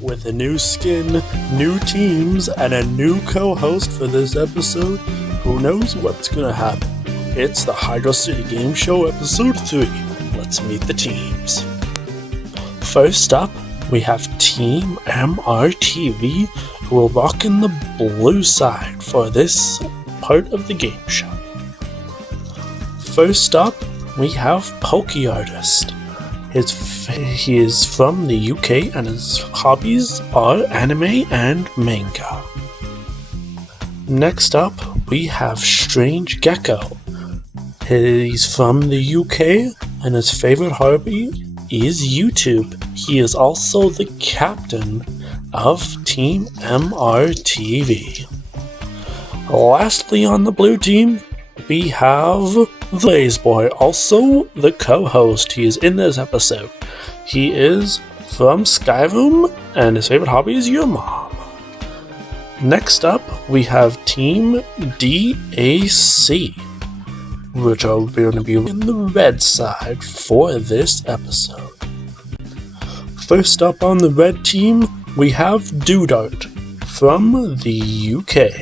with a new skin, new teams, and a new co-host for this episode. Who knows what's gonna happen? It's the TheHydroCity Game Show episode 3. Let's meet the teams. First up, we have Team MRTV, who will rock in the blue side for this part of the game show. First up, we have PokeArtist. He is from the UK and his hobbies are anime and manga. Next up, we have Strange Gecko. He's from the UK and his favorite hobby is YouTube. He is also the captain of Team MRTV. Lastly on the blue team, we have Blaze Boy, also the co-host. He is in this episode. He is from Skyrim, and his favorite hobby is your mom. Next up, we have Team DAC, which are going to be in the red side for this episode. First up on the red team, we have Dudart from the UK.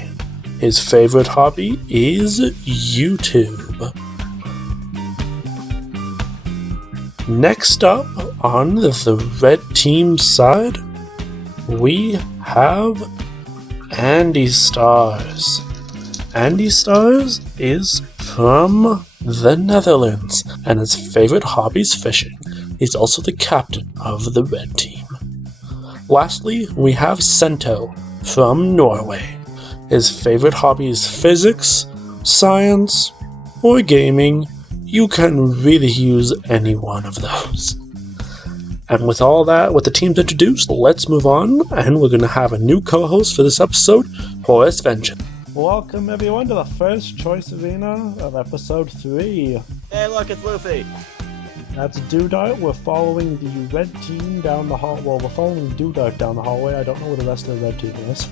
His favorite hobby is YouTube. Next up, on the red team side, we have Andy Stars. Andy Stars is from the Netherlands, and his favorite hobby is fishing. He's also the captain of the red team. Lastly, we have Sento from Norway. His favorite hobby is physics, science, or gaming. You can really use any one of those. And with all that, with the teams introduced, let's move on, and we're going to have a new co-host for this episode, Horus Vengeance. Welcome everyone to the first choice arena of episode 3. Hey look, it's Luffy! That's Dudart. We're following the red team down the hall. Well, we're following Dudart down the hallway. I don't know where the rest of the red team is.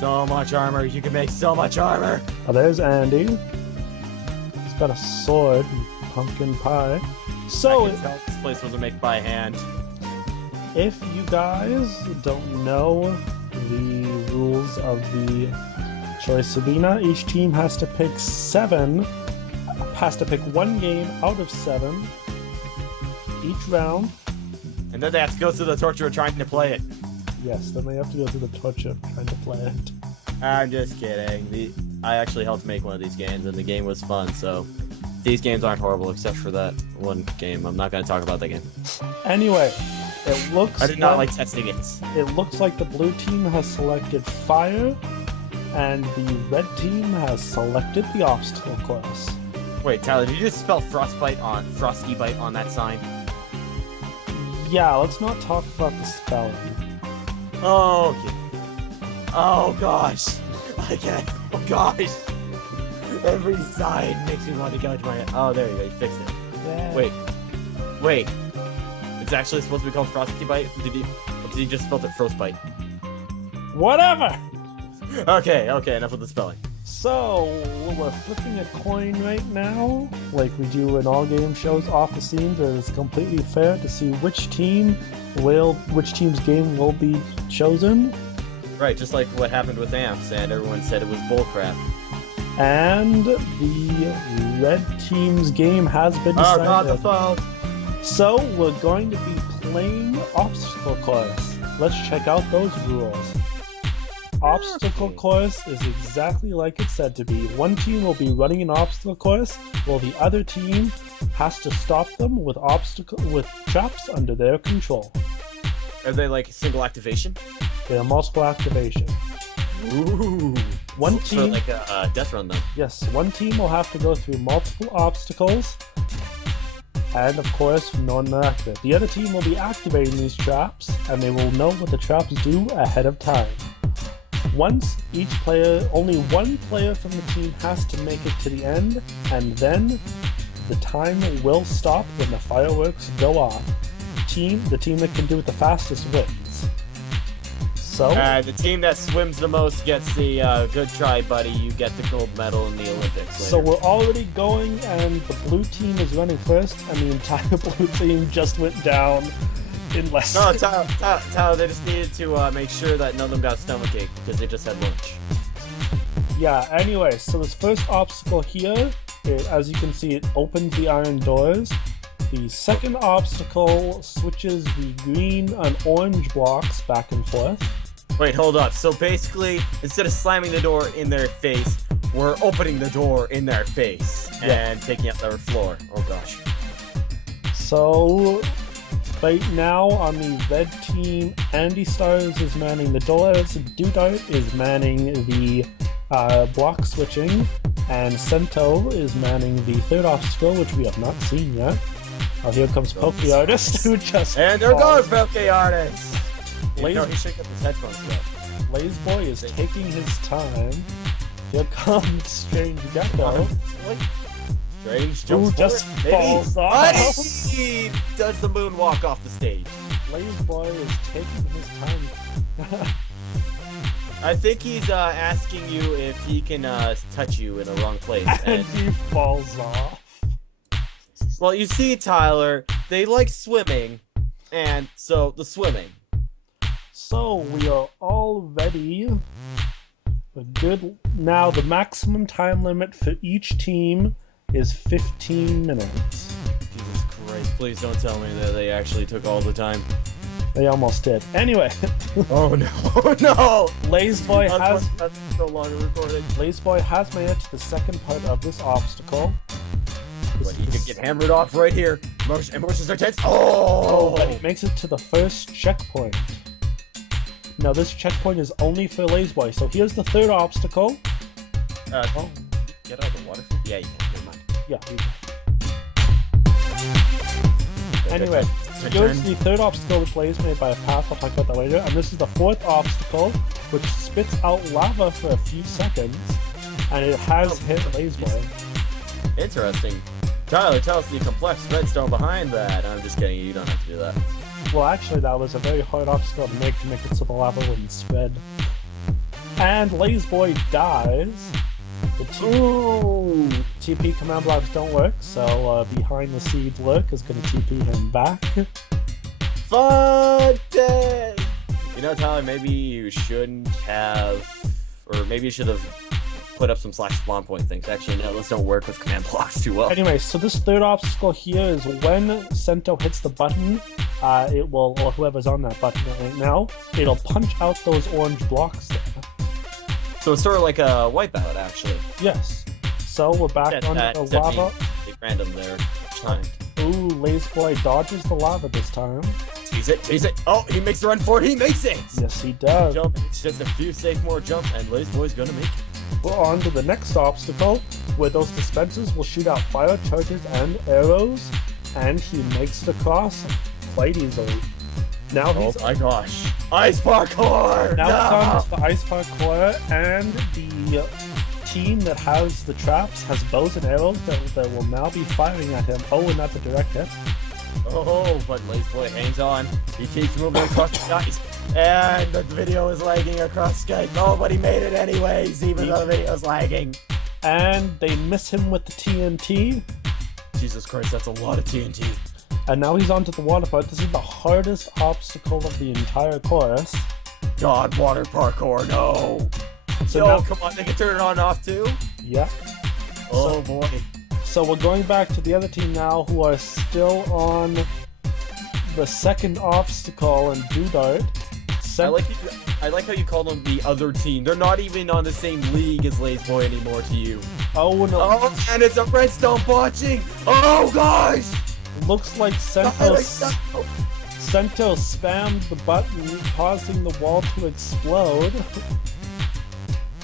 So much armor, you can make so much armor! Oh, there's Andy. He's got a sword and pumpkin pie. So, I can tell this place was made by hand. if you guys don't know the rules of the choice arena, each team has to pick one game out of 7 each round. And then they have to go through the torture of trying to play it. Yes, then they have to go through the torture of trying to play it. I'm just kidding. I actually helped make one of these games, and the game was fun, so these games aren't horrible except for that one game. I'm not going to talk about that game. Anyway, it looks I did not like testing it. It looks like the blue team has selected fire, and the red team has selected the obstacle course. Wait, Tyler, did you just spell frostbite on that sign? Yeah, let's not talk about the spelling. Oh, okay. Oh gosh. Okay. Oh gosh. Every sign makes me want to go to my... Oh, there you go. You fixed it. Yeah. Wait. It's actually supposed to be called frostbite? Did he just spell it frostbite? Whatever! Okay, enough with the spelling. So, we're flipping a coin right now, like we do in all game shows off the scenes, where it's completely fair to see which team's game will be chosen. Right, just like what happened with Amps, and everyone said it was bullcrap. And the red team's game has been decided. Oh god, the phone! So, we're going to be playing obstacle course. Let's check out those rules. Obstacle course is exactly like it said to be. One team will be running an obstacle course, while the other team has to stop them with traps under their control. Are they like single activation? They are multiple activation. Ooh. One So team, like a death run then. yes, one team will have to go through multiple obstacles, and of course, non-active. The other team will be activating these traps, and they will know what the traps do ahead of time. Only one player from the team has to make it to the end, and then the time will stop when the fireworks go off. The team that can do it the fastest wins. So, the team that swims the most gets the good try, buddy. You get the gold medal in the Olympics later. So we're already going, and the blue team is running first, and the entire blue team just went down in less. No, Tyler, they just needed to make sure that none of them got stomachache because they just had lunch. Yeah, anyway, so this first obstacle here, as you can see, it opens the iron doors. The second obstacle switches the green and orange blocks back and forth. Wait, hold up. So basically, instead of slamming the door in their face, we're opening the door in their face and taking out their floor. Oh gosh. So, right now on the red team, Andy Stars is manning the doors, Dudart is manning the block switching, and Sento is manning the third obstacle, which we have not seen yet. Oh, here comes Poke Artist, who just And there goes Poke Artist! Lazy- No, he shook up his headphones though. Lazeboy is taking his time. Here comes Strange Gecko. Strange Who jumps just forward. falls off. He does the moonwalk off the stage. Lazeboy is taking his time. I think he's asking you if he can touch you in the wrong place. And he falls off. Well, you see, Tyler, they like swimming, and so the swimming. So we are all ready. Good. Now the maximum time limit for each team is 15 minutes. Jesus Christ, please don't tell me that they actually took all the time. They almost did. Anyway, Oh no, no! Lazeboy has That's so long recorded. Lazeboy has made it to the second part of this obstacle. But he could get hammered off right here. Emotions are tense. Oh! But he makes it to the first checkpoint. Now this checkpoint is only for Lazeboy. So here's the third obstacle. Oh. Get out of the water? Yeah, you can. Never mind. Yeah. Anyway, here's the third obstacle which Lays made by a path. I'll talk about that later. And this is the fourth obstacle, which spits out lava for a few seconds, and it has hit Lazeboy. Interesting. Tyler, tell us the complex redstone behind that. I'm just kidding. You don't have to do that. Well, actually, that was a very hard obstacle to make it so the lava wouldn't spread. And Lazeboy dies. The TP command blocks don't work, so behind the scenes lurk is going to TP him back. Fun day! You know, Tyler, maybe you shouldn't have, or maybe you should have put up some /spawn point things. Actually, no, those don't work with command blocks too well. Anyway, so this third obstacle here is when Sento hits the button, it will, or whoever's on that button right now, it'll punch out those orange blocks there. So it's sort of like a wipeout, actually. Yes. So we're back on the lava. They random there. Timed. Ooh, Lazeboy dodges the lava this time. Tease it, tease it. Oh, he makes the run for it. He makes it. Yes, he does. Jump. It's just a few safe more jumps, and Lazeboy's gonna make it. We're on to the next obstacle, where those dispensers will shoot out fire charges and arrows, and he makes it across quite easily. Now he's my gosh. Ice parkour! now comes the ice parkour, and the team that has the traps has bows and arrows that will now be firing at him. Oh, and that's a direct hit. Oh, but Lazeboy hangs on. He keeps moving across the ice. And the video is lagging across Skype. Nobody made it anyways, even though the video's lagging. And they miss him with the TNT. Jesus Christ, that's a lot of TNT. And now he's onto the water part. This is the hardest obstacle of the entire course. God, water parkour, no! So Yo, now, come on, they can turn it on and off too? yeah. Oh boy. So we're going back to the other team now, who are still on the second obstacle and Dudart. I like how you call them the other team. They're not even on the same league as Lazeboy anymore to you. Oh no! Oh, and it's a redstone botching! Oh gosh! Looks like Sento spammed the button, causing the wall to explode.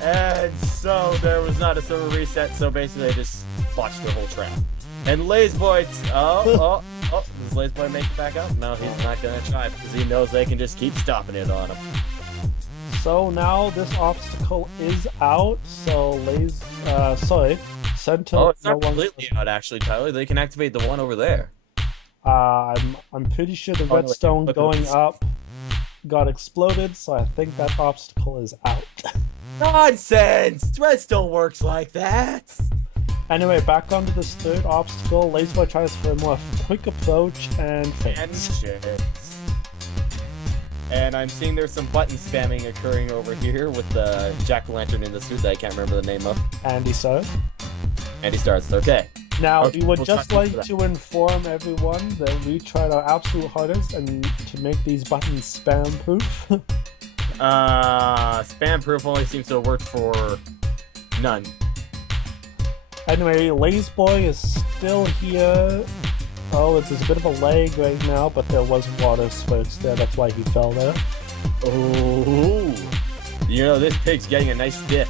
And so there was not a server reset, so basically they just botched the whole trap. And Lazeboy, does Lazeboy make it back up? No, he's not gonna try because he knows they can just keep stopping it on him. So now this obstacle is out. So Sento. Oh, it's not completely out actually, Tyler. They can activate the one over there. I'm pretty sure the redstone going up got exploded, so I think that obstacle is out. Nonsense! Redstone works like that. Anyway, back onto this third obstacle. Lazeboy tries for a more quick approach and fails. And I'm seeing there's some button spamming occurring over here with the jack-o'-lantern in the suit that I can't remember the name of. Andy starts. Andy starts. Okay. Now, Okay, we would we'll just try like for to inform everyone that we tried our absolute hardest and to make these buttons spam-proof. Spam-proof only seems to have worked for none. Anyway, Lazeboy is still here. Oh, there's a bit of a lag right now, but there was water spurts there, that's why he fell there. Oh, you know, this pig's getting a nice dip.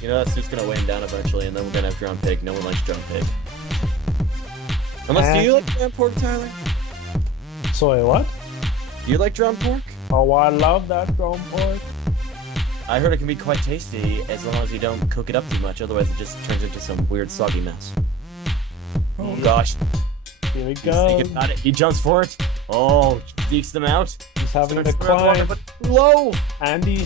You know, that's just gonna weigh him down eventually, and then we're gonna have ground pig. No one likes ground pig. Unless, do you like ground pork, Tyler? Sorry, what? Do you like ground pork? Oh, I love that ground pork. I heard it can be quite tasty as long as you don't cook it up too much, otherwise it just turns into some weird soggy mess. Oh gosh. Here we He's go. thinking about it. He jumps for it. Oh, dekes them out. He's having to Starts around the climb. water, but low! Andy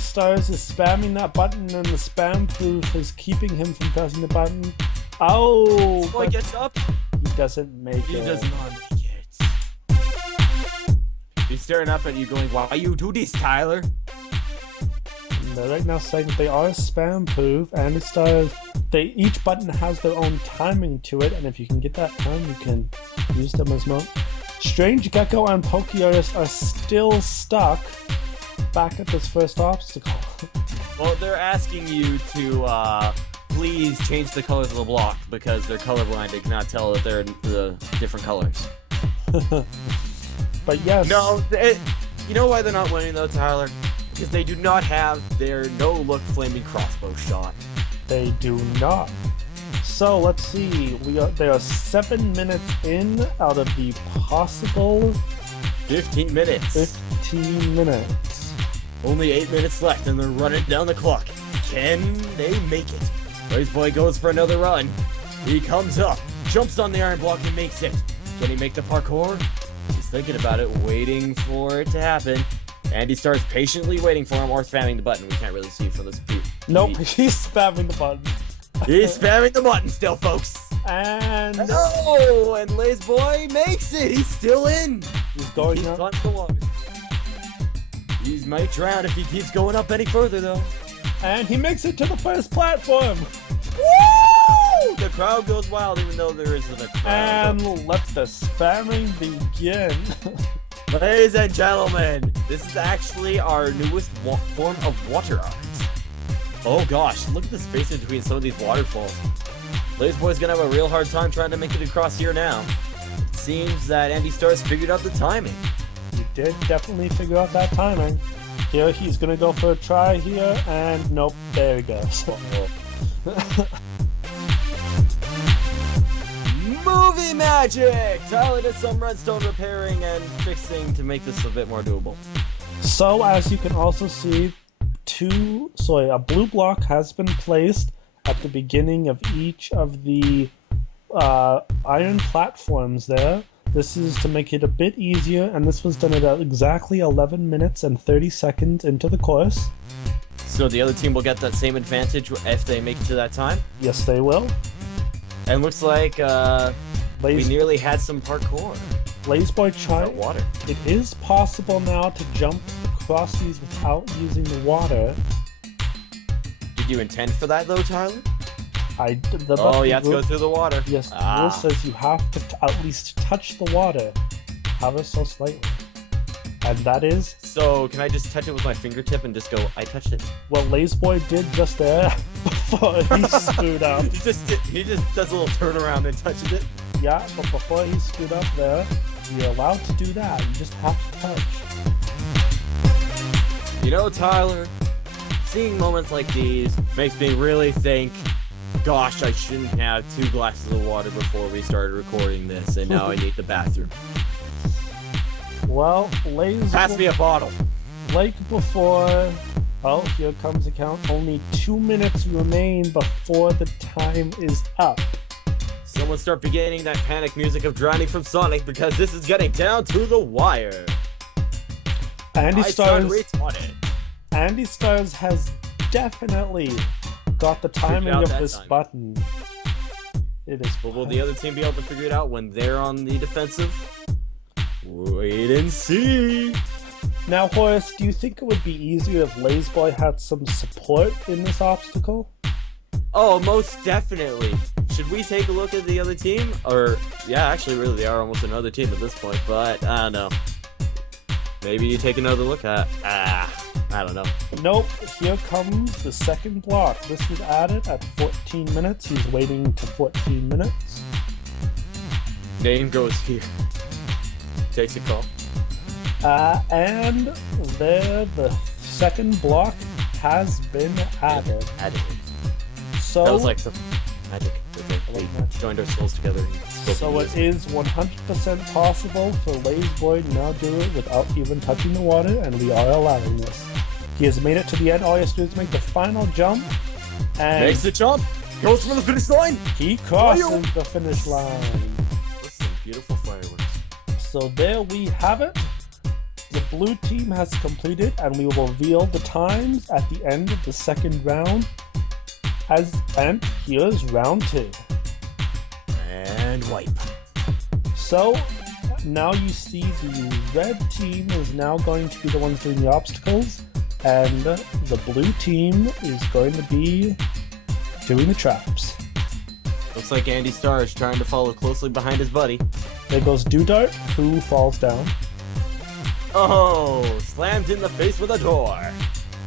Stars is spamming that button, and the spam proof is keeping him from pressing the button. Oh! This boy gets up. He doesn't make He it. does not make it. He's staring up at you going, why you do this, Tyler? They're right now saying they are spam proof. Andy Stars, each button has their own timing to it, and if you can get that time, you can use them as well. Strange Gecko and Pokeartist are still stuck back at this first obstacle. Well, they're asking you to please change the colors of the block because they're colorblind. They cannot tell that they're the different colors. But yes. No, you know why they're not winning though, Tyler? Because they do not have their no-look flaming crossbow shot. They do not. So let's see. They are 7 minutes in out of the possible 15 minutes. 15 minutes. Only 8 minutes left, and they're running down the clock. Can they make it? Lazeboy goes for another run. He comes up, jumps on the iron block, and makes it. Can he make the parkour? He's thinking about it, waiting for it to happen. And he starts patiently waiting for him or spamming the button. We can't really see from this view. Nope, he's spamming the button. He's spamming the button still, folks. And oh, and Lazeboy makes it. He's still in. he's going Keeps up. on the water. He might drown if he keeps going up any further, though. And he makes it to the first platform. Woo! The crowd goes wild, even though there isn't a crowd. And let the spamming begin. Ladies and gentlemen, this is actually our newest form of water art. Oh gosh, look at the space in between some of these waterfalls. Lazeboy's gonna have a real hard time trying to make it across here now. It seems that Andy Stars figured out the timing. He did definitely figure out that timing. Here he's gonna go for a try here, and nope, there he goes. Movie magic! Tyler did some redstone repairing and fixing to make this a bit more doable. So as you can also see, a blue block has been placed at the beginning of each of the iron platforms there. This is to make it a bit easier, and this was done at exactly 11 minutes and 30 seconds into the course. So the other team will get that same advantage if they make it to that time? Yes, they will. And looks like we nearly had some parkour. Lazeboy tried. Water. It is possible now to jump across these without using the water. Did you intend for that though, Tyler? You have to go through the water. Yes, the rule says you have to at least touch the water, ever so slightly. And that is... So, can I just touch it with my fingertip and just go, I touched it? What Lazeboy did just there before he screwed up. He just does a little turnaround and touches it. Yeah, but before he screwed up there, you're allowed to do that. You just have to touch. You know, Tyler, seeing moments like these makes me really think, gosh, I shouldn't have 2 glasses of water before we started recording this, and now I need the bathroom. Well, Lazeboy... Pass me a bottle. Like before... Oh, here comes the count. Only 2 minutes remain before the time is up. Someone start beginning that panic music of drowning from Sonic because this is getting down to the wire. Andy Stars has definitely got the timing of this button. It is. But will the other team be able to figure it out when they're on the defensive? wait and see. Now, Horus, do you think it would be easier if Lazeboy had some support in this obstacle? Oh, most definitely. Should we take a look at the other team? Or, yeah, actually, really, they are almost another team at this point, but I don't know. Maybe you take another look at. I don't know. Nope, here comes the second block. This was added at 14 minutes. He's waiting to 14 minutes. Name goes here. Takes a call. And there, the second block has been added. So, that was like some magic. Okay, we joined our souls together. So it is 100% possible for Lazeboy to now do it without even touching the water, and we are allowing this. He has made it to the end. All he has to do is make the final jump, and makes the jump, goes for the finish line. He crosses the finish line. With some beautiful fireworks. So there we have it. The blue team has completed, and we will reveal the times at the end of the second round. And here's round 2. And wipe. So now you see the red team is now going to be the ones doing the obstacles, and the blue team is going to be doing the traps. Looks like Andy Starr is trying to follow closely behind his buddy. There goes Dudart, who falls down. Oh, slammed in the face with a door.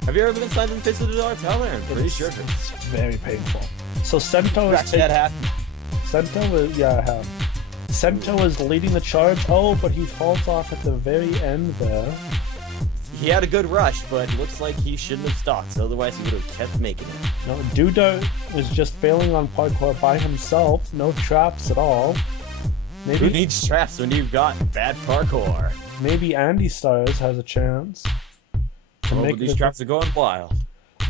Have you ever been slammed in the face with a door, Tyler? I'm pretty sure it's very painful. So Sento is that happened. Sento is, yeah, I have. Sento is leading the charge. Oh, but he falls off at the very end there. He had a good rush, but it looks like he shouldn't have stopped, so otherwise he would have kept making it. No, Dudo is just failing on parkour by himself. No traps at all. Who needs traps when you've got bad parkour? Maybe Andy Stars has a chance. But these traps are going wild.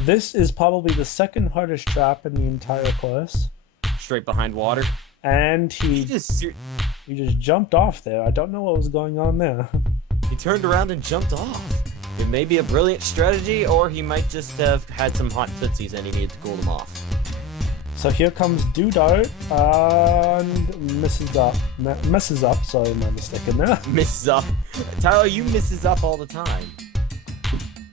This is probably the second hardest trap in the entire course. Straight behind water. And he just jumped off there. I don't know what was going on there. He turned around and jumped off. It may be a brilliant strategy, or he might just have had some hot tootsies and he needed to cool them off. So here comes Dudart and messes up. Sorry, my mistake in there. Misses up. Tyler, you misses up all the time.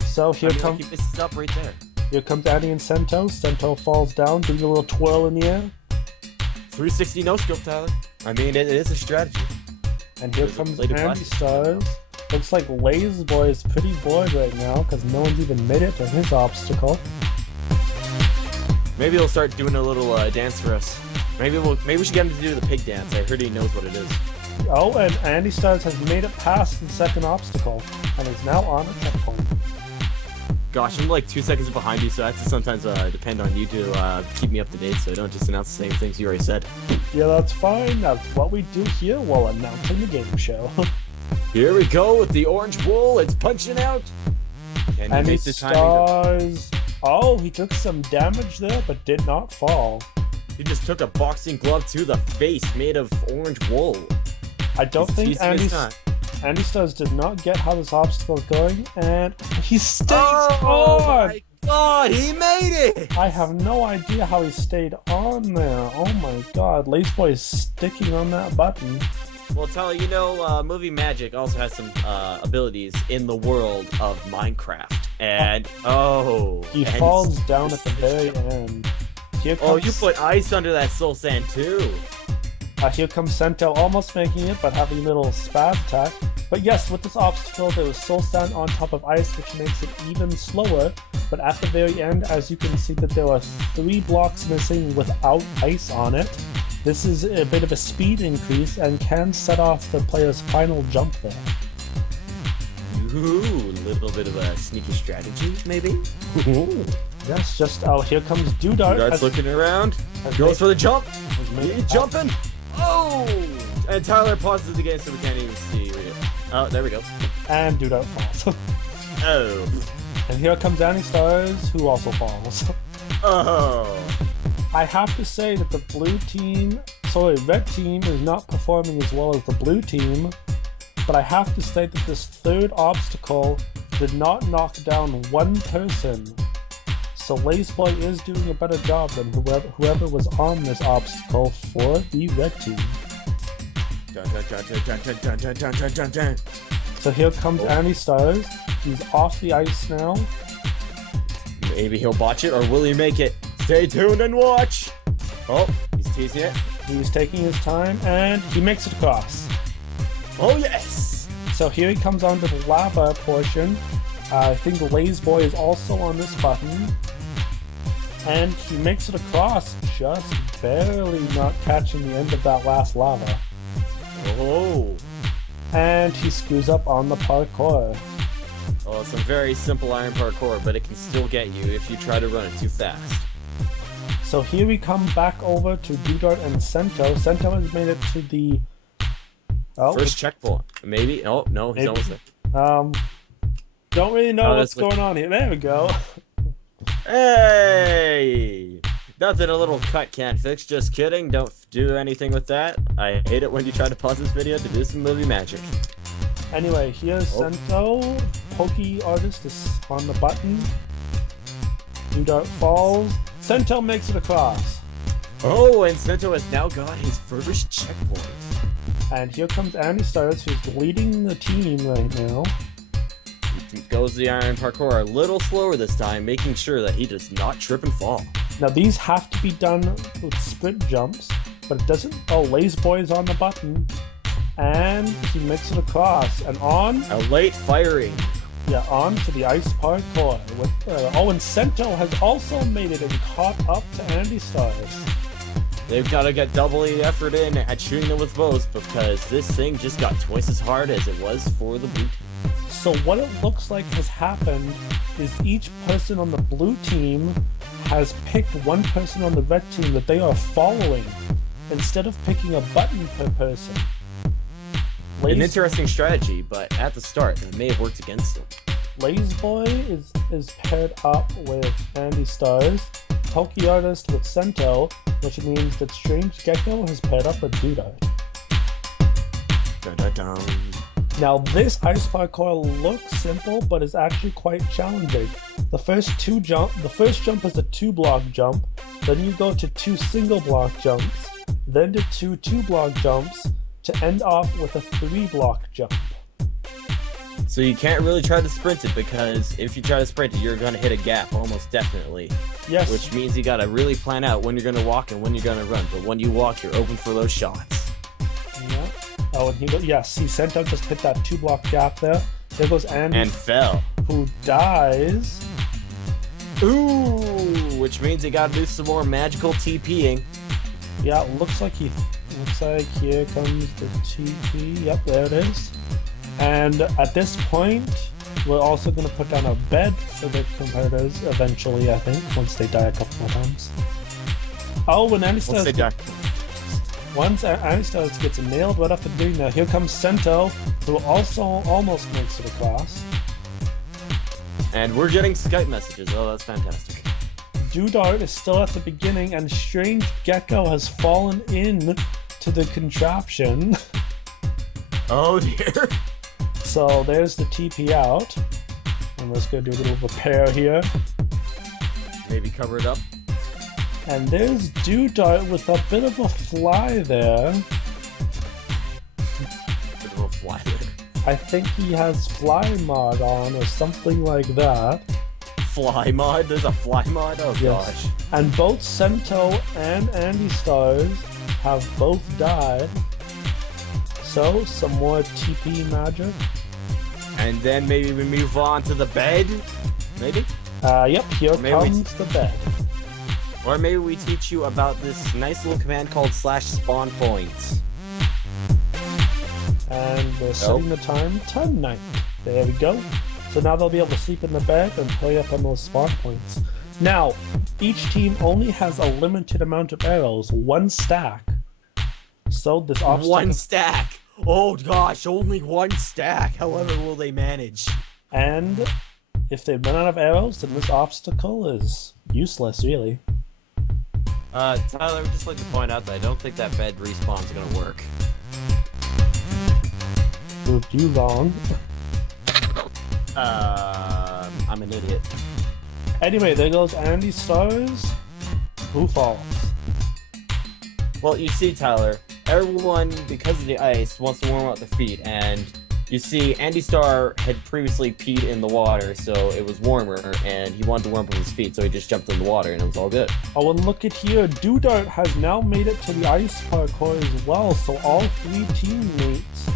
So here comes. He misses up right there. Here comes Andy and Sento. Sento falls down, doing a little twirl in the air. 360 no scope, Tyler. I mean, it is a strategy. And here comes Andy Stars. Looks like Lazeboy is pretty bored right now because no one's even made it to his obstacle. Maybe he'll start doing a little dance for us. Maybe we should get him to do the pig dance. I heard he knows what it is. Oh, and Andy Stars has made it past the second obstacle and is now on a checkpoint. Gosh, I'm like 2 seconds behind you, so I have to sometimes depend on you to keep me up to date, so I don't just announce the same things you already said. Yeah, that's fine. That's what we do here while announcing the game show. Here we go with the orange wool. It's punching out. And he Stars. Oh, he took some damage there, but did not fall. He just took a boxing glove to the face made of orange wool. I don't think Andy Stars did not get how this obstacle is going, and he stays on! Oh my god, he made it! I have no idea how he stayed on there. Oh my god, Lazeboy is sticking on that button. Well, Tyler, you know, Movie Magic also has some abilities in the world of Minecraft. And, he falls down at the very end. Here comes, you put ice under that soul sand, too. Here comes Sento almost making it, but having a little spaz attack. But yes, with this obstacle, there was soul sand on top of ice, which makes it even slower. But at the very end, as you can see that there are 3 blocks missing without ice on it. This is a bit of a speed increase and can set off the player's final jump there. Ooh, a little bit of a sneaky strategy, maybe? Ooh. Yes, just here comes Dudart. Dudart's looking around. Goes for the jump. He's jumping. Oh! And Tyler pauses the game so we can't even see. Oh, there we go. And Dudart falls. Oh. And here comes Andy Stars, who also falls. Oh. I have to say that the red team is not performing as well as the blue team, but I have to say that this third obstacle did not knock down one person. So Lazeboy is doing a better job than whoever was on this obstacle for the red team. So here comes Andy Stars. He's off the ice now. Maybe he'll botch it, or will he make it? Stay tuned and watch! Oh, he's teasing it. He's taking his time, and he makes it across. Oh, yes! So here he comes onto the lava portion. I think Lazy Boy is also on this button. And he makes it across, just barely not catching the end of that last lava. Oh! And he screws up on the parkour. Oh, it's a very simple iron parkour, but it can still get you if you try to run it too fast. So here we come back over to Dudart and Sento. Sento has made it to the... First checkpoint. Maybe? Oh, no, he's almost there. Don't really know what's going on here. There we go. Hey! Nothing a little cut can't fix, just kidding. Don't do anything with that. I hate it when you try to pause this video to do some movie magic. Anyway, here's Sento. Pokey Artist is on the button. Dudart falls. Sento makes it across. Oh, and Sento has now got his first checkpoint. And here comes Andy Stars, who's leading the team right now. He goes the iron parkour a little slower this time, making sure that he does not trip and fall. Now these have to be done with sprint jumps, but it doesn't. Oh, Lazy Boy is on the button. And he makes it across. And on. A late firing. Yeah, on to the ice parkour. And Sento has also made it and caught up to Andy Stars. They've got to get double the effort in at shooting them with bows, because this thing just got twice as hard as it was for the blue team. So what it looks like has happened is each person on the blue team has picked one person on the red team that they are following, instead of picking a button per person. An interesting strategy, but at the start, it may have worked against him. Lazy Boy is paired up with Andy Stars, Pokey Artist with Sento, which means that Strange Gecko has paired up with Dudart. Now this ice parkour looks simple, but is actually quite challenging. The first jump is a 2-block jump, then you go to 2 single-block jumps, then to 2 2-block jumps, to end off with a 3-block jump. So you can't really try to sprint it, because if you try to sprint it, you're going to hit a gap, almost definitely. Yes. Which means you got to really plan out when you're going to walk and when you're going to run. But when you walk, you're open for those shots. Yeah. Oh, and he Sento just hit that 2-block gap there. There goes Andy. And fell. Who dies. Ooh, which means you got to do some more magical TPing. Yeah, looks like here comes the TP. Yep, there it is. And at this point, we're also going to put down a bed for the competitors eventually, I think, once they die a couple more times. Oh, when Andy Stars gets nailed right off the beginning, now here comes Sento, who also almost makes it across. And we're getting Skype messages. Oh, that's fantastic. Dudart is still at the beginning, and Strange Gecko has fallen in to the contraption. Oh dear. So there's the TP out. And let's go do a little repair here. Maybe cover it up. And there's Dudart with a bit of a fly there. Bit of a fly there. I think he has fly mod on or something like that. Fly mod? There's a fly mod? Oh yes. Gosh. And both Sento and Andy Stars have both died. So, some more TP magic. And then maybe we move on to the bed? Maybe? Yep, here comes the bed. Or maybe we teach you about this nice little command called /spawn points. And we're setting the time to 9. There we go. So now they'll be able to sleep in the bed and play up on those spawn points. Now, each team only has a limited amount of arrows, 1 stack. So this obstacle... 1 stack! Oh gosh, only 1 stack! However will they manage? And if they run out of arrows, then this obstacle is useless, really. Tyler, I would just like to point out that I don't think that bed respawn is gonna work. Proved you wrong. I'm an idiot. Anyway, there goes Andy Stars, who falls. Well, you see, Tyler, everyone, because of the ice, wants to warm up their feet, and you see Andy Starr had previously peed in the water, so it was warmer, and he wanted to warm up his feet, so he just jumped in the water, and it was all good. Oh, and look at here, Dudart has now made it to the ice parkour as well, so all 3 teammates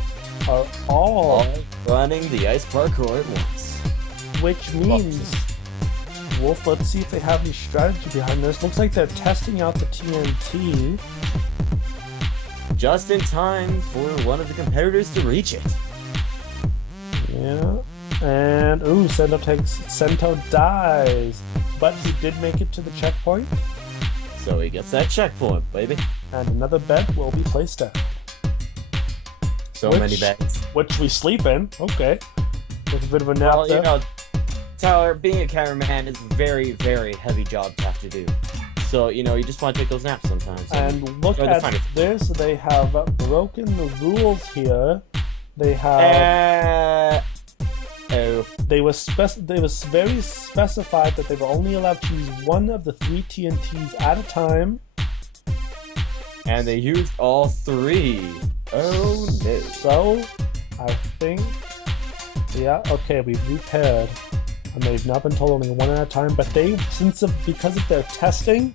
are all running the ice parkour at once. Which means, Wolf, let's see if they have any strategy behind this. Looks like they're testing out the TNT. Just in time for one of the competitors to reach it. Yeah, and ooh, Sento dies, but he did make it to the checkpoint. So he gets that checkpoint, baby. And another bed will be placed down. Many beds. Which we sleep in, okay. With a bit of a nap there. You know, Tyler, being a cameraman is a very, very heavy job to have to do. So, you know, you just want to take those naps sometimes. And look at this, they have broken the rules here. They have... They were very specified that they were only allowed to use one of the 3 TNTs at a time. And they used all 3. Oh no. So, I think... Yeah, okay, we've repaired. And they've not been told only one at a time, but because of their testing...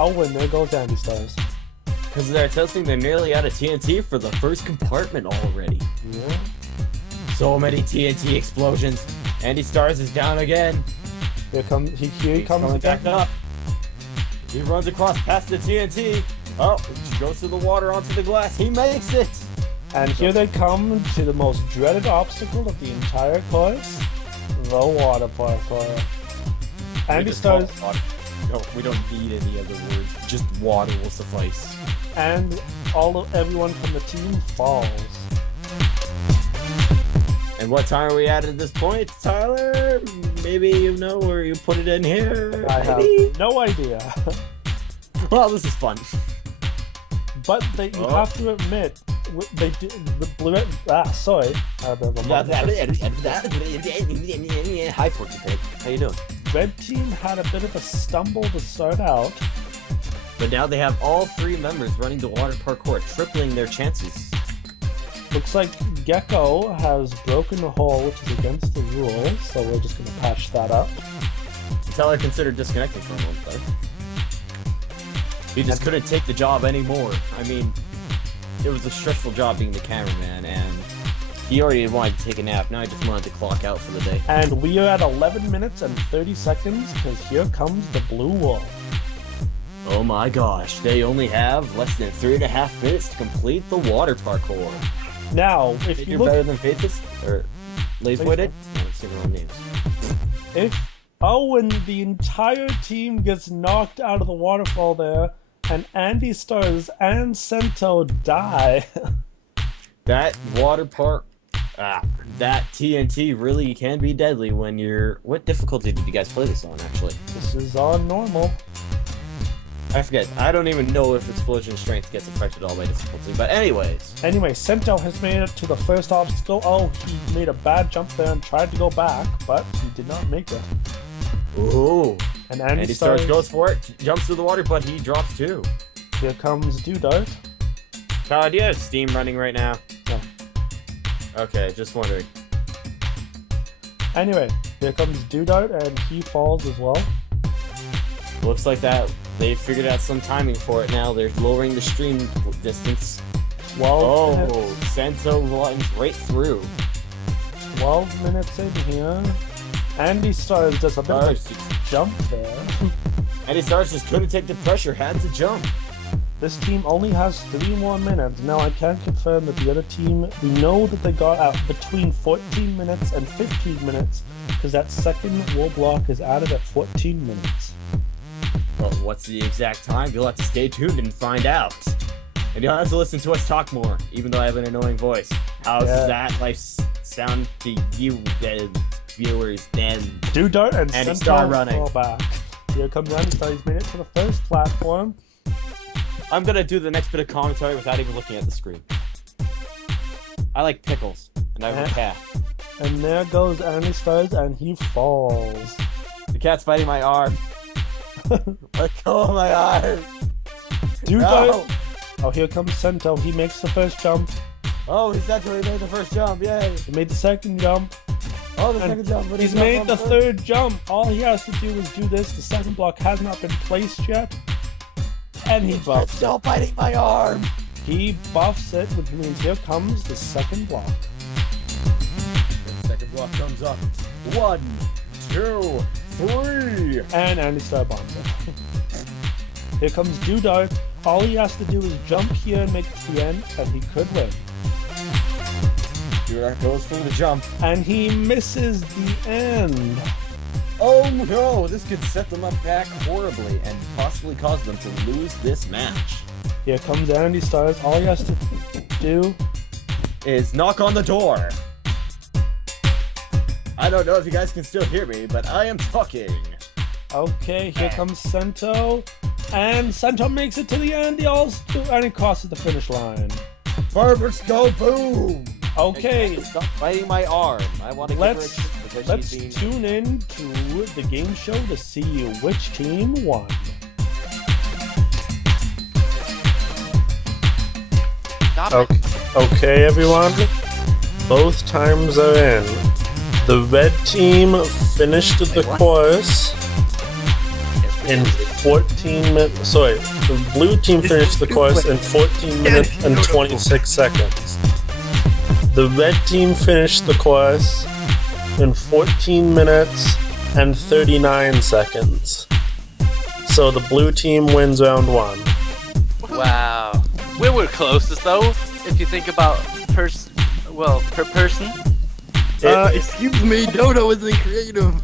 Oh, and there goes Andy Stars. Because of their testing, they're nearly out of TNT for the first compartment already. Yeah. So many TNT explosions. Andy Stars is down again. Here he comes back up. He runs across past the TNT. Oh, he goes through the water onto the glass. He makes it. And here they come to the most dreaded obstacle of the entire course, the water parkour. Andy Stars. No, we don't need any other words. Just water will suffice. And everyone from the team falls. And what time are we at this point, Tyler? Maybe you know where you put it in here? I have no idea. Well, this is fun. But you have to admit, they did the blue. Sorry. Hi, Porky Pig. How you doing? Red team had a bit of a stumble to start out. But now they have all 3 members running the water parkour, tripling their chances. Looks like Gecko has broken a hole, which is against the rules, so we're just going to patch that up. Tyler considered disconnecting for a moment, though. He just couldn't take the job anymore. I mean, it was a stressful job being the cameraman, and he already wanted to take a nap. Now he just wanted to clock out for the day. And we are at 11 minutes and 30 seconds, because here comes the blue wolf. Oh my gosh, they only have less than 3.5 minutes to complete the water parkour. Now, if you look... better than Faithful? Or Lazeboy did? I don't see their own names. And the entire team gets knocked out of the waterfall there, and Andy Stars and Sento die. That water park... that TNT really can be deadly when you're... What difficulty did you guys play this on, actually? This is on normal. I forget. I don't even know if explosion strength gets affected all by difficulty, but anyways. Anyway, Sento has made it to the first obstacle. Oh, he made a bad jump there and tried to go back, but he did not make it. Ooh. And Andy Stars goes for it, jumps through the water, but he drops too. Here comes Dudart. Todd, do you have Steam running right now? No. Okay, just wondering. Anyway, here comes Dudart, and he falls as well. Looks like that. They figured out some timing for it now. They're lowering the stream distance. 12 minutes. Oh, Sento runs right through. 12 minutes in here. Andy Stars does a bit of a jump there. Andy Stars just couldn't take the pressure, had to jump. This team only has 3 more minutes. Now I can confirm that the other team, we know that they got out between 14 minutes and 15 minutes, because that second wall block is added at 14 minutes. Well, what's the exact time? You'll have to stay tuned and find out. And you'll have to listen to us talk more, even though I have an annoying voice. How does that life sound to you, viewers, then? Dudart and Andy Star running. Fall back. Here comes Andy Star. He's made it to the first platform. I'm gonna do the next bit of commentary without even looking at the screen. I like pickles, and I have a cat. And there goes Andy Stars, and he falls. The cat's biting my arm. Let go of my arm. Dudart, Oh, here comes Sento. He makes the first jump. Oh, he's actually made the first jump. Yay. He made the second jump. Oh, the And second jump. But He's not made on the foot. third jump. All he has to do is do this. The second block has not been placed yet. And he buffs it. Stop biting my arm. He buffs it, which means here comes the second block. The second block comes up. 1, 2, 3. And Andy Star bombs it. Here comes Dudart. All he has to do is jump here and make it to the end, and he could win. Durak goes for the jump. And he misses the end. Oh no, this could set them up back horribly and possibly cause them to lose this match. Here comes Andy Stars. All he has to do Is knock on the door. I don't know if you guys can still hear me, but I am talking. Okay, here comes Sento. And Sento makes it to the end. And he crosses the finish line. Fireworks go boom! Okay, Hey, stop biting my arm. I want to give her a let's kiss because let's she's being... tune in to the game show to see which team won. Okay, everyone. Both times are in. The red team finished the course in 14 minutes. Sorry, the blue team finished the course in 14 minutes and 26 seconds. The red team finished the course in 14 minutes and 39 seconds. So the blue team wins round 1. Wow. We were closest though, if you think about per person. Excuse me, Dodo isn't creative.